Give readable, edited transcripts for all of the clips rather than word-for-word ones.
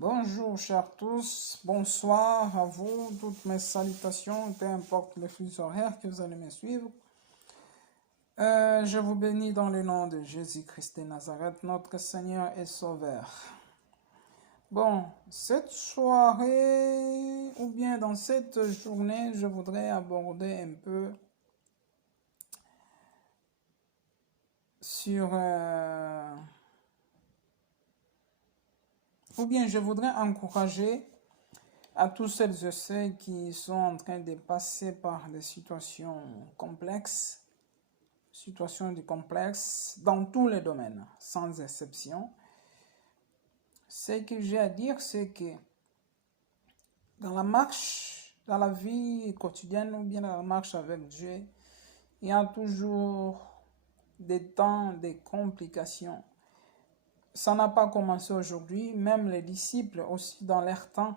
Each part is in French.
Bonjour chers tous, bonsoir à vous, toutes mes salutations, peu importe le fuseau horaire que vous allez me suivre. Je vous bénis dans le nom de Jésus-Christ de Nazareth, notre Seigneur et Sauveur. Bon, cette soirée, ou bien dans cette journée, je voudrais aborder un peu sur... ou bien je voudrais encourager à tous celles et ceux qui sont en train de passer par des situations complexes dans tous les domaines, sans exception. Ce que j'ai à dire, c'est que dans la marche, dans la vie quotidienne ou bien dans la marche avec Dieu, il y a toujours des temps, des complications. Ça n'a pas commencé aujourd'hui, même les disciples aussi dans leur temps.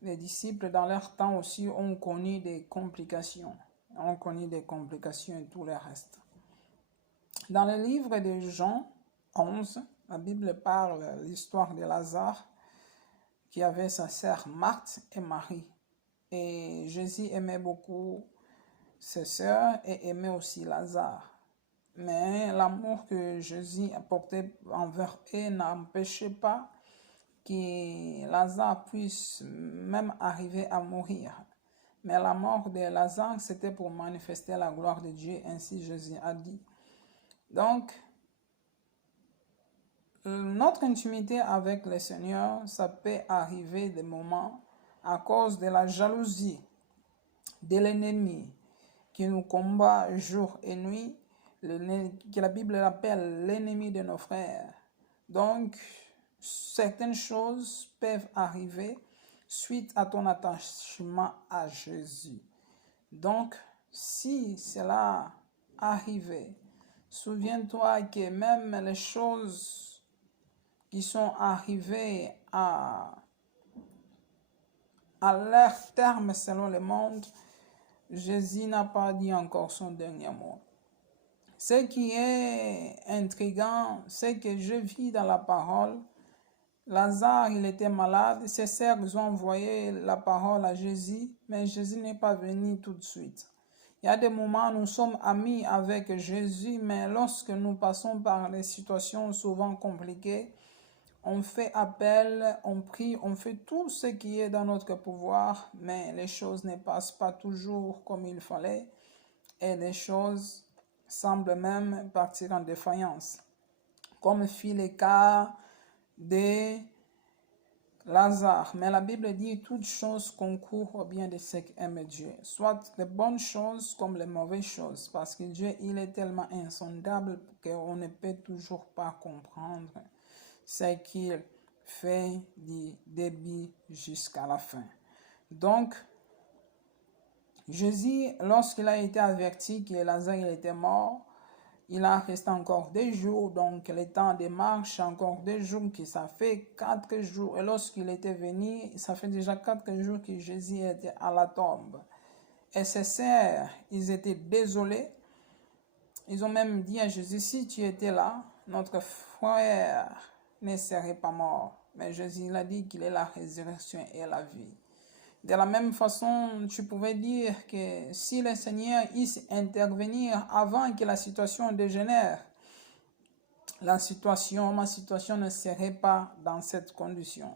Les disciples dans leur temps aussi ont connu des complications. On connaît des complications et tout le reste. Dans le livre de Jean 11, la Bible parle de l'histoire de Lazare qui avait sa sœur Marthe et Marie. Et Jésus aimait beaucoup ses sœurs et aimait aussi Lazare. Mais l'amour que Jésus apportait envers eux n'empêchait pas que Lazare puisse même arriver à mourir. Mais la mort de Lazare, c'était pour manifester la gloire de Dieu, ainsi Jésus a dit. Donc, notre intimité avec le Seigneur, ça peut arriver des moments à cause de la jalousie de l'ennemi qui nous combat jour et nuit, que la Bible appelle l'ennemi de nos frères. Donc, certaines choses peuvent arriver suite à ton attachement à Jésus. Donc, si cela arrivait, souviens-toi que même les choses qui sont arrivées à leur terme selon le monde, Jésus n'a pas dit encore son dernier mot. Ce qui est intriguant, c'est que je vis dans la parole. Lazare, il était malade. Ses sœurs ont envoyé la parole à Jésus, mais Jésus n'est pas venu tout de suite. Il y a des moments où nous sommes amis avec Jésus, mais lorsque nous passons par des situations souvent compliquées, on fait appel, on prie, on fait tout ce qui est dans notre pouvoir, mais les choses ne passent pas toujours comme il fallait et les choses semblent même partir en défaillance. Comme fit le cas de Lazare. Mais la Bible dit toutes choses concourent au bien de ceux qui aiment Dieu, soit les bonnes choses comme les mauvaises choses, parce que Dieu, il est tellement insondable qu'on ne peut toujours pas comprendre ce qu'il fait du début jusqu'à la fin. Donc, Jésus, lorsqu'il a été averti que Lazare il était mort, il a resté encore 2 jours, donc le temps de marche, encore 2 jours, que ça fait 4 jours. Et lorsqu'il était venu, ça fait déjà 4 jours que Jésus était à la tombe. Et ses sœurs, ils étaient désolés. Ils ont même dit à Jésus, si tu étais là, notre frère ne serait pas mort. Mais Jésus il a dit qu'il est la résurrection et la vie. De la même façon, tu pouvais dire que si le Seigneur ici intervenir avant que la situation dégénère, ma situation ne serait pas dans cette condition.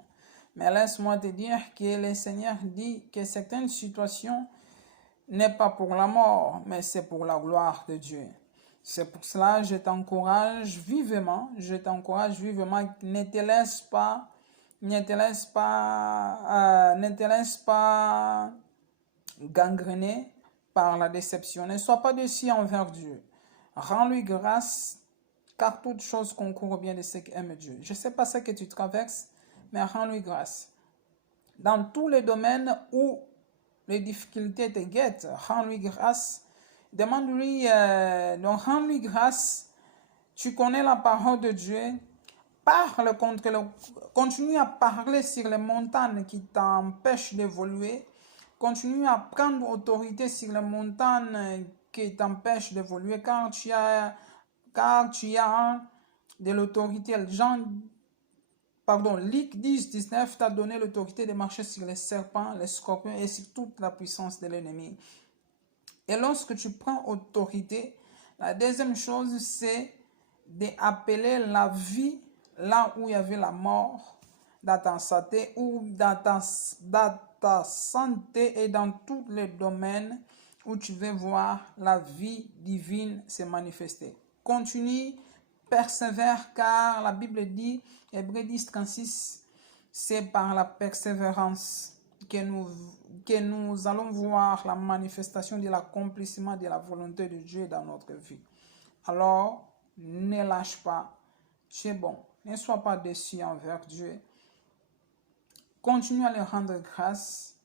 Mais laisse-moi te dire que le Seigneur dit que certaines situations n'est pas pour la mort, mais c'est pour la gloire de Dieu. C'est pour cela que je t'encourage vivement, ne te laisse pas gangréner par la déception. Ne sois pas déçu envers Dieu. Rends-lui grâce, car toute chose concourt au bien de ceux qui aiment Dieu. Je ne sais pas ce que tu traverses, mais rends-lui grâce. Dans tous les domaines où les difficultés te guettent, rends-lui grâce. Demande-lui, donc rends-lui grâce. Tu connais la parole de Dieu. Parle continue à parler sur les montagnes qui t'empêchent d'évoluer. Continue à prendre autorité sur les montagnes qui t'empêchent d'évoluer, car tu as de l'autorité. Jean Luc 10, 19 t'a donné l'autorité de marcher sur les serpents, les scorpions et sur toute la puissance de l'ennemi. Et lorsque tu prends autorité, la deuxième chose, c'est d'appeler la vie là où il y avait la mort, dans ta santé ou dans ta santé et dans tous les domaines où tu veux voir la vie divine se manifester. Continue, persévère, car la Bible dit, Hébreux 10, 36, c'est par la persévérance que nous allons voir la manifestation de l'accomplissement de la volonté de Dieu dans notre vie. Alors, ne lâche pas, c'est bon, ne sois pas déçu envers Dieu. Continue à lui rendre grâce,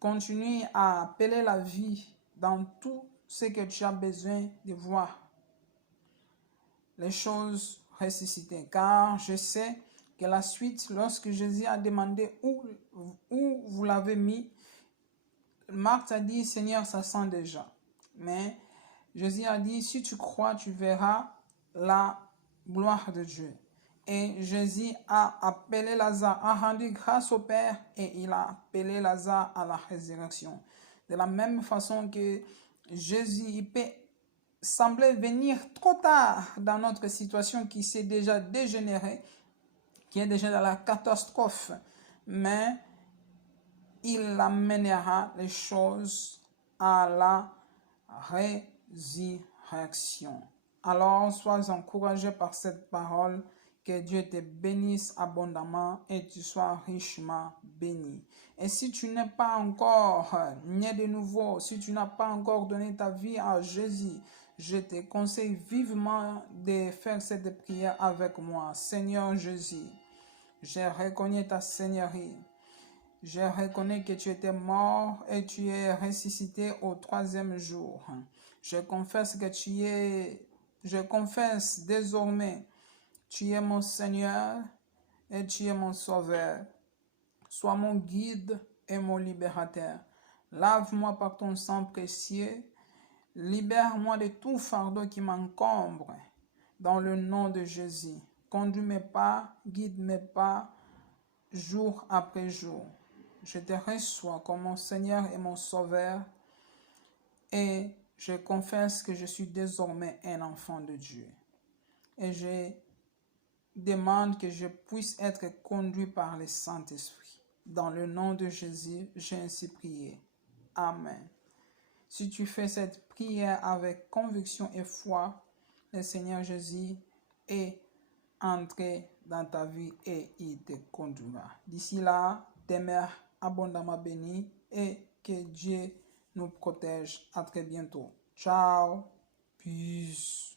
continue à appeler la vie dans tout ce que tu as besoin de voir. Les choses ressuscitées, car je sais que la suite, lorsque Jésus a demandé où vous l'avez mis, Marthe a dit, Seigneur, ça sent déjà. Mais Jésus a dit, si tu crois, tu verras la gloire de Dieu. Et Jésus a appelé Lazare, a rendu grâce au Père et il a appelé Lazare à la résurrection. De la même façon que Jésus, il peut sembler venir trop tard dans notre situation qui s'est déjà dégénérée, qui est déjà dans la catastrophe, mais il amènera les choses à la résurrection. Alors, sois encouragé par cette parole, que Dieu te bénisse abondamment et tu sois richement béni. Et si tu n'es pas encore né de nouveau, si tu n'as pas encore donné ta vie à Jésus, je te conseille vivement de faire cette prière avec moi. Seigneur Jésus, je reconnais ta seigneurie. Je reconnais que tu étais mort et tu es ressuscité au 3e jour. Je confesse désormais, tu es mon Seigneur et tu es mon Sauveur. Sois mon guide et mon libérateur. Lave-moi par ton sang précieux. Libère-moi de tout fardeau qui m'encombre. Dans le nom de Jésus. Conduis mes pas, guide mes pas, jour après jour. Je te reçois comme mon Seigneur et mon Sauveur. Et je confesse que je suis désormais un enfant de Dieu. Et je demande que je puisse être conduit par le Saint-Esprit. Dans le nom de Jésus, j'ai ainsi prié. Amen. Si tu fais cette prière avec conviction et foi, le Seigneur Jésus est entré dans ta vie et il te conduira. D'ici là, demeure abondamment béni et que Dieu nous protège. À très bientôt. Ciao. Peace.